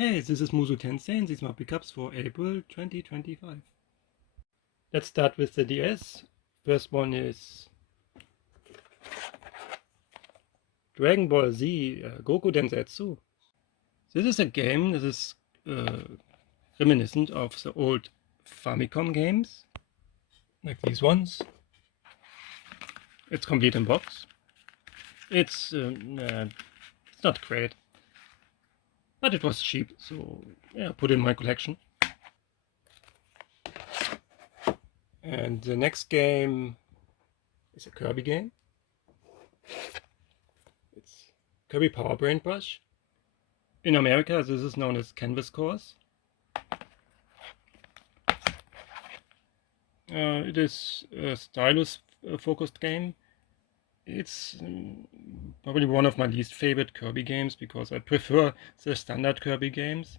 Hey, this is Musu Tensei and these are pickups for April 2025. Let's start with the DS. First one is Dragon Ball Z Goku Densetsu. This is a game that is reminiscent of the old Famicom games, like these ones. It's complete in box. It's not great, but it was cheap, so yeah, put it in my collection. And the next game is a Kirby game. It's Kirby Power Paintbrush. In America, this is known as Canvas Course. It is a stylus-focused game. It's probably one of my least favorite Kirby games because I prefer the standard Kirby games.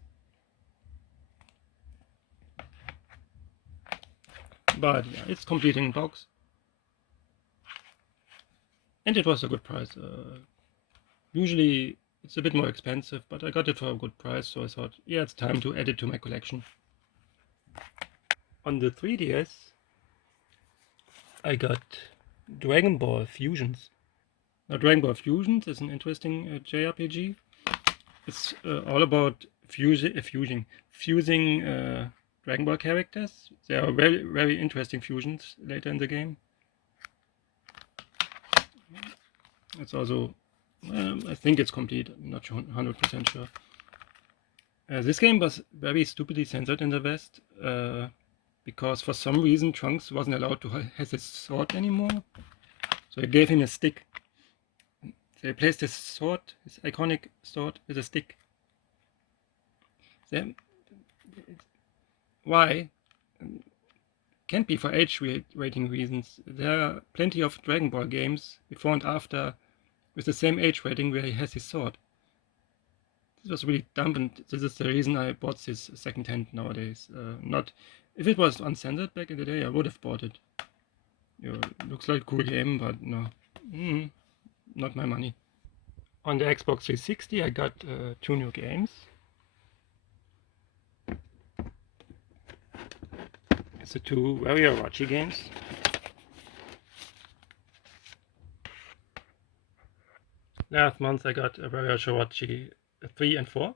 But yeah, it's complete in box. And it was a good price. Usually it's a bit more expensive, but I got it for a good price, so I thought, yeah, it's time to add it to my collection. On the 3DS, I got Dragon Ball Fusions. Now, Dragon Ball Fusions is an interesting JRPG. It's all about fusing Dragon Ball characters. There are very, very interesting fusions later in the game. It's also, I think it's complete. I'm not 100% sure. This game was very stupidly censored in the West because for some reason Trunks wasn't allowed to have his sword anymore. So they gave him a stick. They replaced his sword, his iconic sword, with a stick. Why? Can't be for age rating reasons. There are plenty of Dragon Ball games before and after with the same age rating where he has his sword. This was really dumb, and this is the reason I bought this second-hand nowadays. Not if it was uncensored back in the day, I would have bought it. Looks like a cool game, but no, not my money. On the Xbox 360, I got 2 new games. It's the 2 Warriors Orochi games. Last month I got a Warriors Orochi 3 and 4.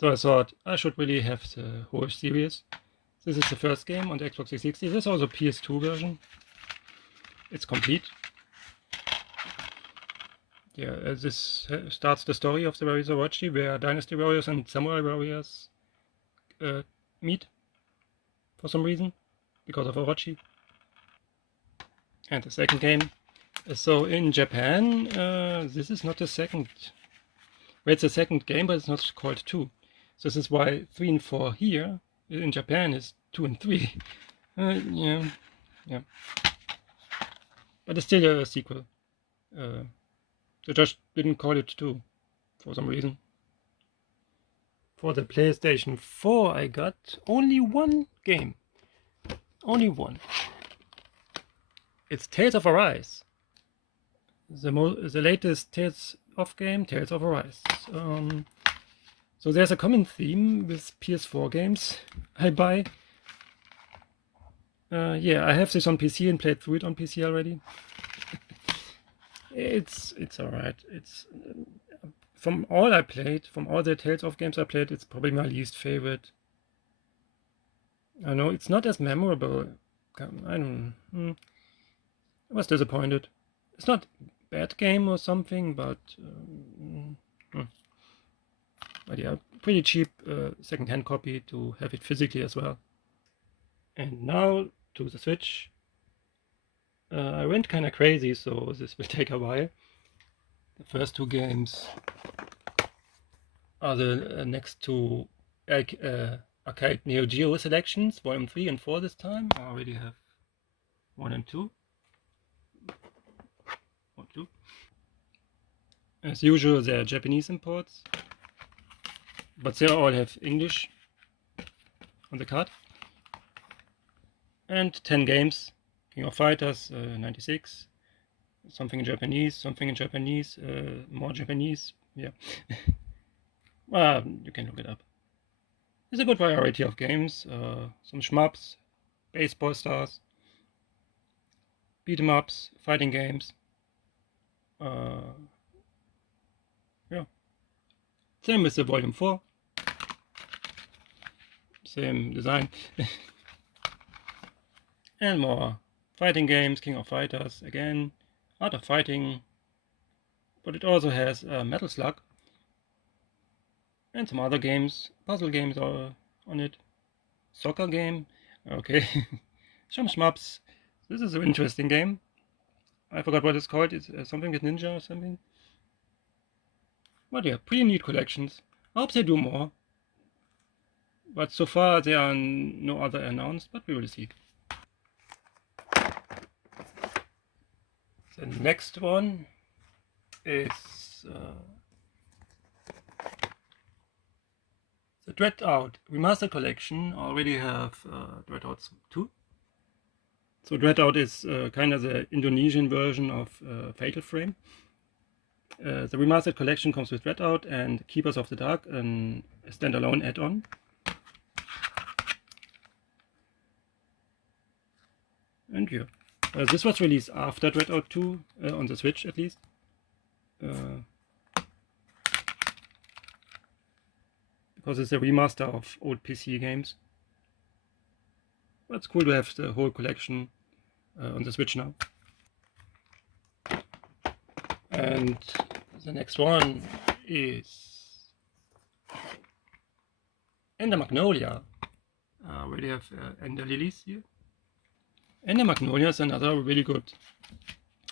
So I thought I should really have the whole series. This is the first game on the Xbox 360. This is also PS2 version. It's complete. Yeah, this starts the story of the Warriors Orochi, where Dynasty Warriors and Samurai Warriors meet for some reason, because of Orochi. And the second game. So in Japan, this is not the second. Well, it's the second game, but it's not called 2. So this is why 3 and 4 here in Japan is 2 and 3. Yeah. But it's still a sequel. They just didn't call it 2 for some reason. For the PlayStation 4, I got only one game. Only one. It's Tales of Arise. The latest Tales of game, Tales of Arise. So there's a common theme with PS4 games I buy. Yeah, I have this on PC and played through it on PC already. It's alright. It's from all I played, from all the Tales of games I played, it's probably my least favorite. I know it's not as memorable. I was disappointed. It's not a bad game or something, but yeah, pretty cheap second-hand copy to have it physically as well. And now to the Switch. I went kind of crazy, so this will take a while. The first 2 games are the next 2 Arcade Neo Geo selections, Volume 3 and 4 this time. I already have 1 and 2. As usual, they are Japanese imports, but they all have English on the card. And 10 games. King of Fighters 96, something in Japanese, more Japanese, yeah. You can look it up. It's a good variety of games, some shmups, baseball stars, beat 'em ups, fighting games. Yeah. Same with the Volume 4. Same design. And more fighting games, King of Fighters again, Art of Fighting, but it also has Metal Slug and some other games, puzzle games are on it, soccer game, okay, some shmups. This is an interesting game. I forgot what it's called. It's something with ninja or something. But yeah, pretty neat collections. I hope they do more. But so far there are no other announced, but we will see. The next one is the DreadOut Remastered Collection. I already have DreadOut 2. So DreadOut is kind of the Indonesian version of Fatal Frame. The Remastered Collection comes with DreadOut and Keepers of the Dark, a standalone add-on. And yeah, this was released after DreadOut 2, on the Switch at least. Because it's a remaster of old PC games. But it's cool to have the whole collection on the Switch now. And the next one is Ender MAGNOLIA. We already have Ender Lilies here. Ender MAGNOLIA is another really good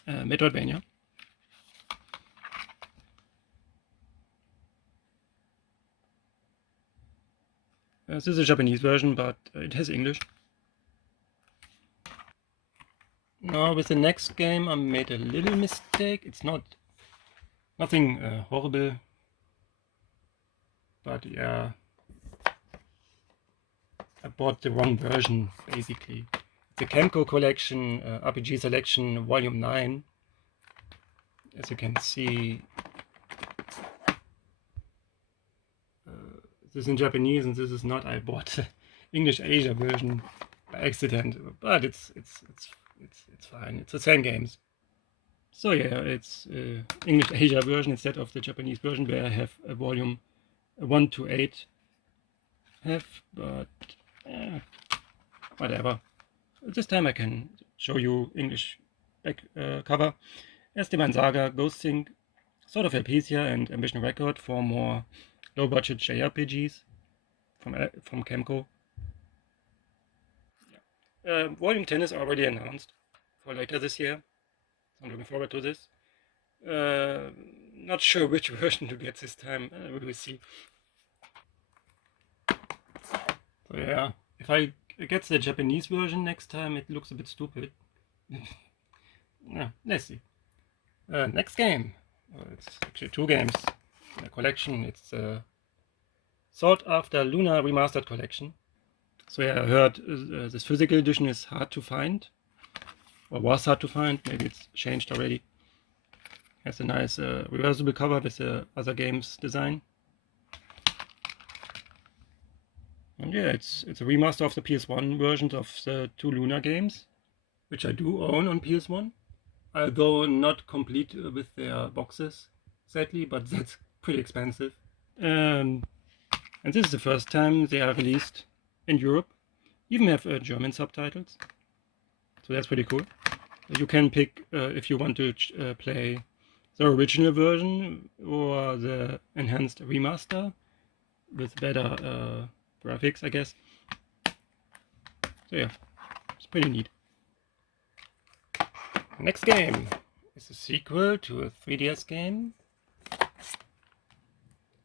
Metroidvania. This is a Japanese version, but it has English. Now with the next game I made a little mistake. It's nothing horrible, but yeah, I bought the wrong version basically. The Kemco collection, RPG Selection Volume 9. As you can see, this is in Japanese and this is not. I bought the English Asia version by accident, but it's fine. It's the same games. So yeah, it's English Asia version instead of the Japanese version where I have a volume 1 to 8 have, but whatever. This time I can show you English back cover. As Divine SaGa, Ghost Sync, Sword of Helvetia and Ambition Record for more low-budget JRPGs from Kemco. Volume 10 is already announced for later this year. I'm looking forward to this. Not sure which version to get this time. We will see. So yeah, if I get the Japanese version next time, it looks a bit stupid. Yeah, let's see. Next game. It's actually two games in a collection. It's the Sought After Lunar Remastered Collection. So yeah, I heard this physical edition is hard to find, or was hard to find. Maybe it's changed already. Has a nice reversible cover with the other game's design. And yeah, it's a remaster of the PS1 versions of the two Lunar games, which I do own on PS1. Although not complete with their boxes, sadly, but that's pretty expensive. And this is the first time they are released in Europe. Even have German subtitles, so that's pretty cool. You can pick if you want to play the original version or the enhanced remaster with better graphics, I guess. So yeah, it's pretty neat. Next game is a sequel to a 3DS game.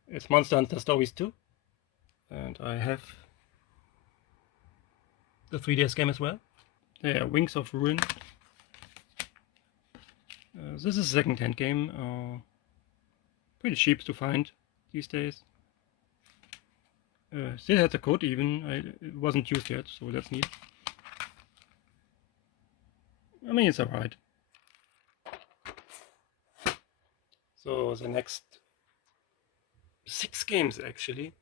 It's Monster Hunter Stories 2, and I have the 3DS game as well. Yeah, Wings of Ruin. This is a second-hand game, pretty cheap to find these days. Still had the code even, it wasn't used yet, so that's neat. I mean, it's alright. So the next 6 games actually,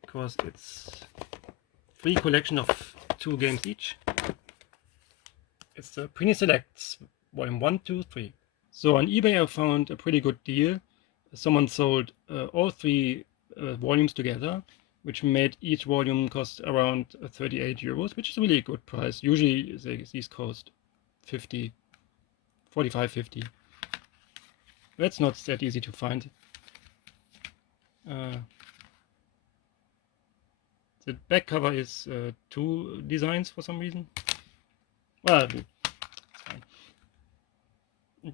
because it's 3 collection of 2 games each. It's the Prini Selects Volume 1, 2, 3. So on eBay I found a pretty good deal. Someone sold all 3 volumes together, which made each volume cost around 38 euros, which is really a good price. Usually these cost 50, 45, 50. That's not that easy to find. The back cover is 2 designs for some reason. Well, it's fine.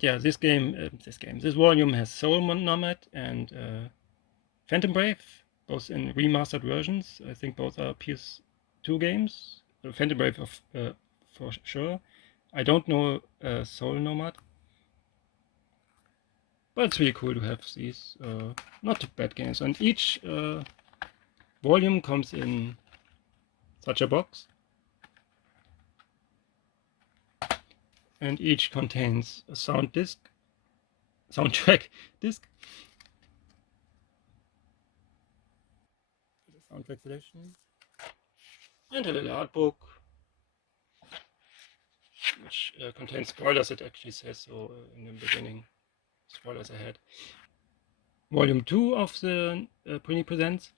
Yeah, this volume has Soul Nomad and Phantom Brave, both in remastered versions. I think both are PS2 games. Phantom Brave for sure. I don't know Soul Nomad. But it's really cool to have these not bad games. And each volume comes in such a box. And each contains a soundtrack disc. The soundtrack selection. And a little art book, which contains spoilers. It actually says so in the beginning. Spoilers ahead. Volume 2 of the Prini Presents.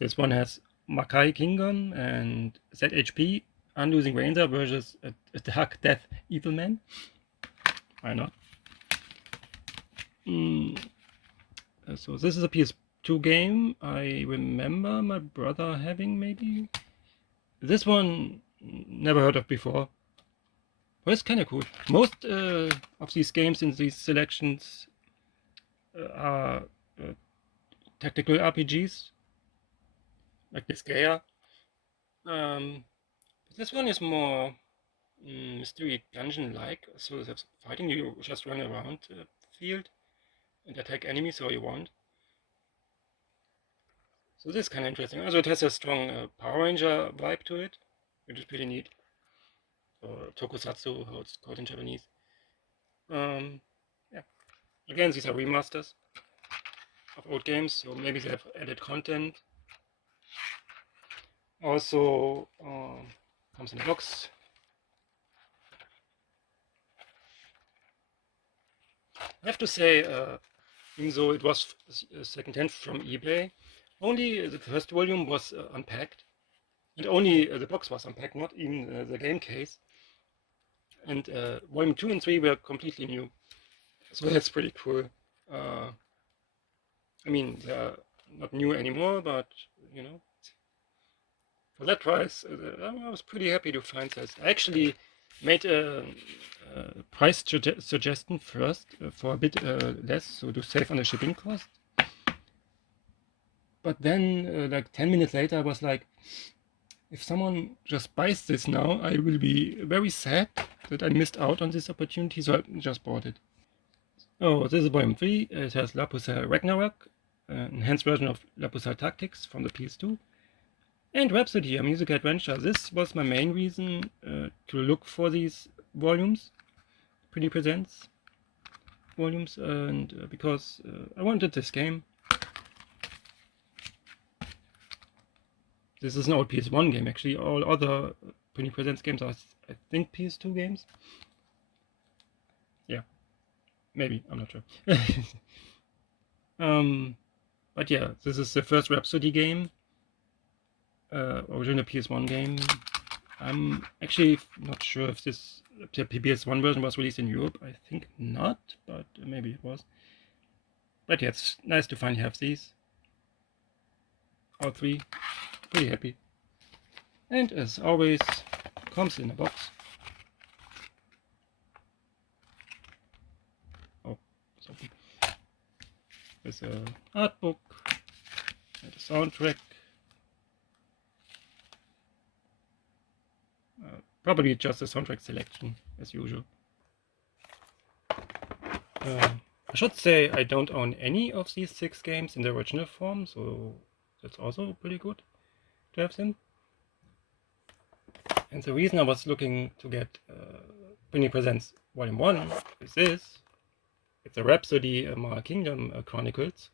This one has Makai Kingdom and ZHP, Unlosing Ranger versus a Dark Death Evil Man. Why not? So this is a PS2 game I remember my brother having, maybe. This one never heard of before. But it's kind of cool. Most of these games in these selections are tactical RPGs, like this Gaia. This one is more mystery dungeon-like, so there's fighting. You just run around the field and attack enemies how you want. So this is kind of interesting. Also, it has a strong Power Ranger vibe to it, which is pretty neat. Or Tokusatsu, how it's called in Japanese. Yeah. Again, these are remasters of old games, so maybe they have added content. Also, comes in a box. I have to say, even though it was second-hand from eBay, only the first volume was unpacked, and only the box was unpacked, not even the game case. And volume 2 and 3 were completely new, so that's pretty cool. I mean, they're not new anymore, but you know, for that price, I was pretty happy to find this. I actually made a price suggestion first for a bit less, so to save on the shipping cost. But then, like 10 minutes later, I was like, if someone just buys this now, I will be very sad that I missed out on this opportunity, so I just bought it. Oh, this is volume 3. It has La Pucelle Ragnarok, enhanced version of La Pucelle Tactics from the PS2. And Rhapsody, a music adventure. This was my main reason to look for these volumes, Prini Presents volumes, and because I wanted this game. This is an old PS1 game, actually. All other Prini Presents games are, I think, PS2 games. Yeah, maybe, I'm not sure. But yeah, this is the first Rhapsody game. Original PS1 game. I'm actually not sure if this PS1 version was released in Europe. I think not, but maybe it was. But yeah, it's nice to finally have these. All 3. Pretty happy. And as always, comes in a box. Oh, it's open. There's an art book and a soundtrack. Probably just a soundtrack selection, as usual. I should say I don't own any of these 6 games in the original form, so that's also pretty good to have them. And the reason I was looking to get Prini Presents Volume 1 is this. it's a Rhapsody Marl Kingdom Chronicles.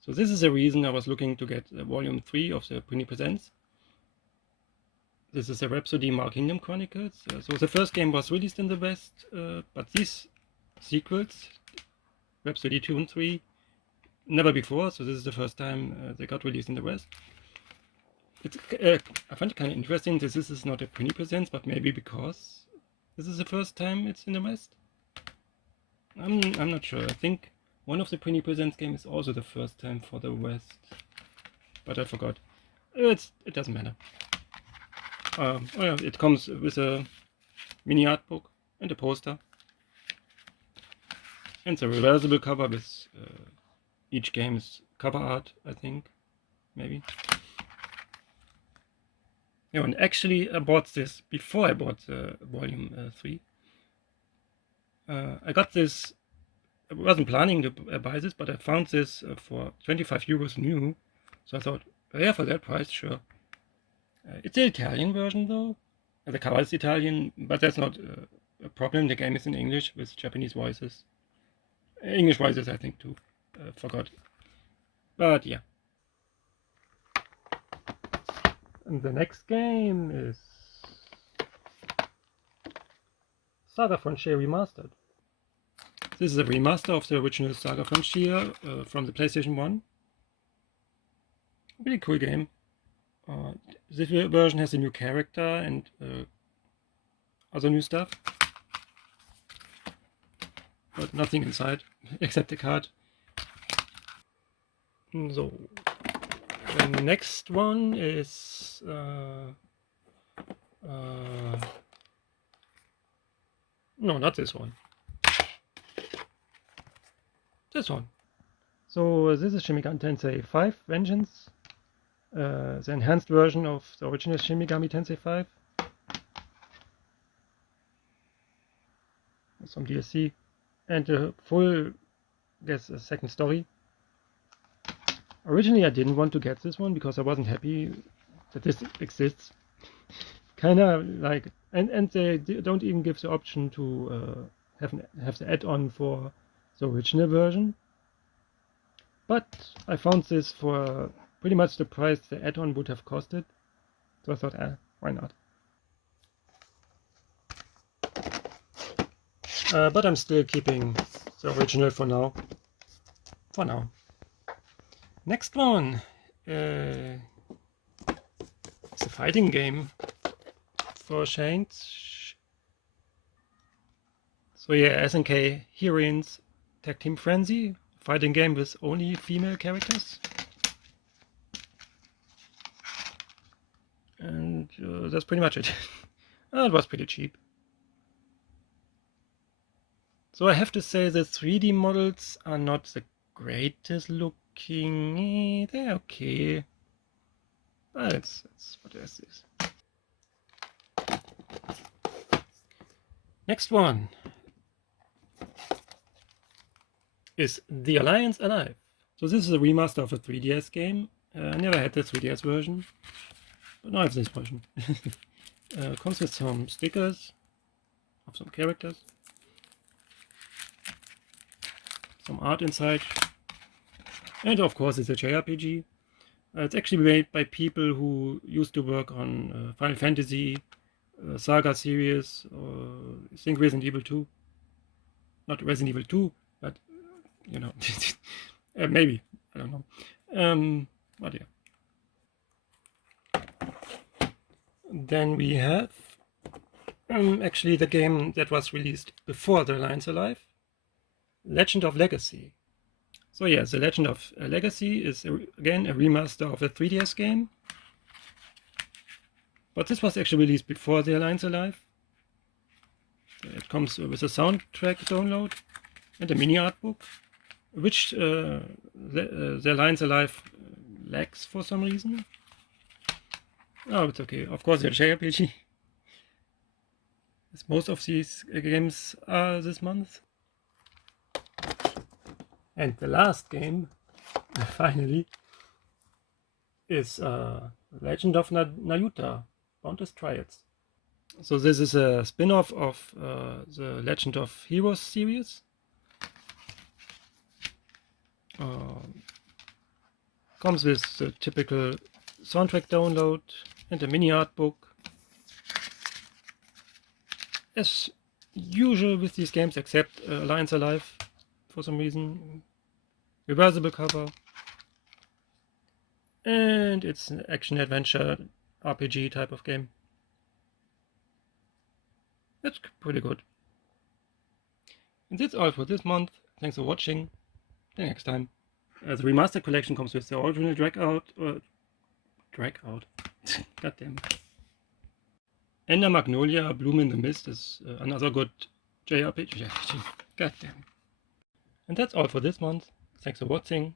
So this is the reason I was looking to get Volume 3 of the Prini Presents. This is a Rhapsody Marl Kingdom Chronicles. So the first game was released in the West, but these sequels, Rhapsody 2 and 3, never before, so this is the first time they got released in the West. It's, I find it kind of interesting that this is not a Prini Presents, but maybe because this is the first time it's in the West. I'm not sure. I think one of the Prini Presents games is also the first time for the West, but I forgot. It doesn't matter. Oh yeah, it comes with a mini art book and a poster, and a reversible cover with each game's cover art, I think, maybe. Yeah, and actually I bought this before I bought Volume 3. I got this, I wasn't planning to buy this, but I found this for 25 euros new, so I thought, oh yeah, for that price, sure. It's the Italian version though. The cover is Italian, but that's not a problem. The game is in English with Japanese voices. English voices, I think, too. Forgot. But yeah. And the next game is SaGa Frontier Remastered. This is a remaster of the original SaGa Frontier from the PlayStation 1. Really cool game. This version has a new character and other new stuff, but nothing inside except the card. So the next one is no, not this one. This one. So this is Shin Megami Tensei 5 Vengeance. The enhanced version of the original Shin Megami Tensei 5. Some DLC and a full, I guess, a second story. Originally I didn't want to get this one because I wasn't happy that this exists. Kinda like, and they don't even give the option to have the add-on for the original version. But I found this for pretty much the price the add-on would have costed, so I thought, why not? But I'm still keeping the original for now. Next one. It's a fighting game for Shane's. So yeah, SNK Heroines Tag Team Frenzy. Fighting game with only female characters. And that's pretty much it. It was pretty cheap. So I have to say the 3D models are not the greatest looking. They're okay. But it's what this is. Next one is The Alliance Alive. So this is a remaster of a 3DS game. I never had the 3DS version, but now I have this version. Comes with some stickers of some characters, some art inside, and of course it's a JRPG. It's actually made by people who used to work on Final Fantasy, SaGa series, or I think Resident Evil 2. Not Resident Evil 2, but you know, maybe, I don't know. But yeah. Then we have actually the game that was released before The Alliance Alive, Legend of Legacy. So yeah, The Legend of Legacy is again a remaster of a 3DS game. But this was actually released before The Alliance Alive. It comes with a soundtrack download and a mini art book, which The Alliance Alive lacks for some reason. Oh, it's okay. Of course, it's a JRPG. As most of these games are this month. And the last game, finally, is Legend of Nayuta, Boundless Trials. So this is a spin-off of the Legend of Heroes series. Comes with the typical soundtrack download and a mini art book. As usual with these games, except Alliance Alive for some reason. Reversible cover. And it's an action-adventure RPG type of game. That's pretty good. And that's all for this month. Thanks for watching. Till next time. The Remastered collection comes with the original DreadOut. Goddamn. And the MAGNOLIA Bloom in the Mist is another good JRPG. Goddamn. And that's all for this month. Thanks for watching.